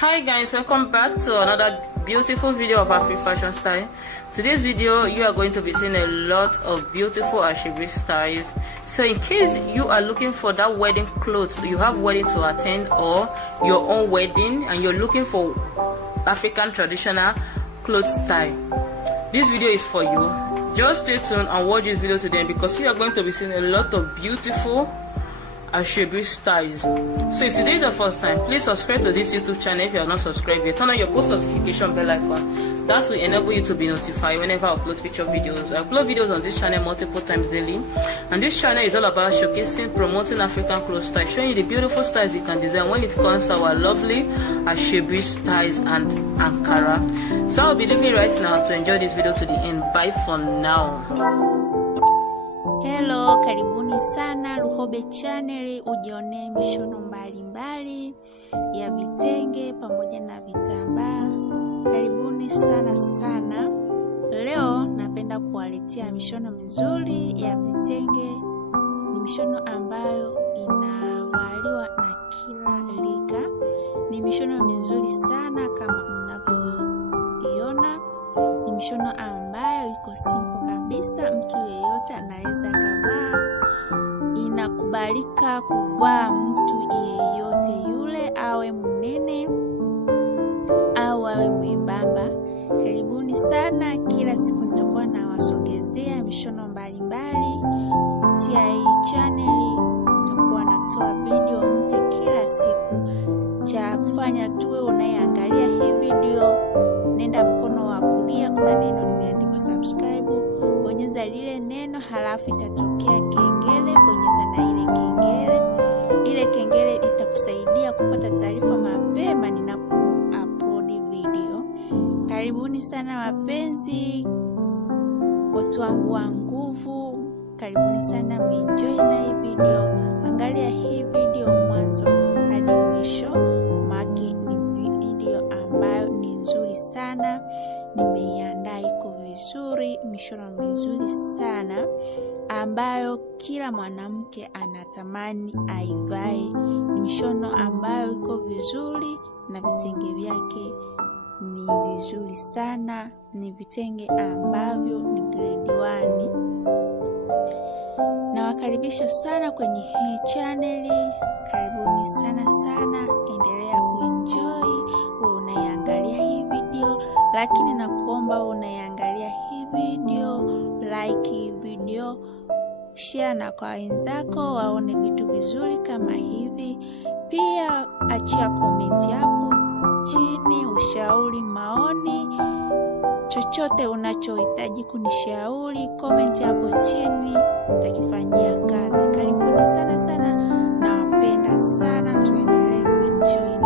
Hi guys, welcome back to another beautiful video of Afri Fashion Style. Today's video you are going to be seeing a lot of beautiful Asoebi styles. So in case you are looking for that wedding clothes, you have wedding to attend or your own wedding and you're looking for African traditional clothes style, this video is for you. Just stay tuned and watch this video today because you are going to be seeing a lot of beautiful Asoebi styles. So if today is the first time, please subscribe to this YouTube channel if you are not subscribed yet. Turn on your post notification bell icon. That will enable you to be notified whenever I upload feature videos. I upload videos on this channel multiple times daily, and this channel is all about showcasing, promoting African clothes style, showing you the beautiful styles you can design when it comes to our lovely Asoebi styles and Ankara. So I'll be leaving right now to enjoy this video to the end. Bye for now. Hello, karibuni sana Luhobe channel, ujione mishono mbalimbali ya vitenge pamoja na vitambaa. Karibuni sana sana. Leo napenda kuwaletea mishono mizuri ya vitenge. Ni mishono ambayo inavaliwa na kila rika. Ni mishono mizuri sana kama mnavyoiona. Ni mishono ambayo iko simple kabisa, mtu yeyote anaweza kuvaa. Inakubalika kuvaa mtu yeyote yule, awe mnene au awe mwembamba. Karibuni sana, kila siku nitakuwa nawasogezea mishono mbalimbali kupitia hii channel. Nitakuwa natoa video mpya kila siku. Cha kufanya tuwe unayeangalia hii video, nenda mkono wa kulia, kuna neno limeandikwa subscribe, bonyeza lile neno, halafu itatokea kengele, bonyeza na ile kengele. Ile kengele itakusaidia kupata taarifa mapema ninapo upload video. Karibuni sana wapenzi, watu wangu wa nguvu, karibuni sana, muenjoy na hii video. Angalia hii video mwanzo hadi mwisho, maki ni video ambayo ni nzuri sana. Nimeiandaa iko vizuri, mishono mizuri sana ambayo kila mwanamke anatamani aivae. Ni mishono ambayo iko vizuri na vitenge vyake ni vizuri sana. Ni vitenge ambavyo ni grade 1. Nawakaribisha sana kwenye hii channel. Karibuni sana sana, endelea kuenjoy unaiangalia hii video, lakini nakuomba unaiangalia hii video, like hii video, share na kwa wenzako waone vitu vizuri kama hivi. Pia achia comment hapo chini, ushauri, maoni, chochote unachohitaji kunishauri, comment hapo chini, nitakifanyia kazi. Karibuni sana sana, nawapenda sana, tuendelee kuenjoy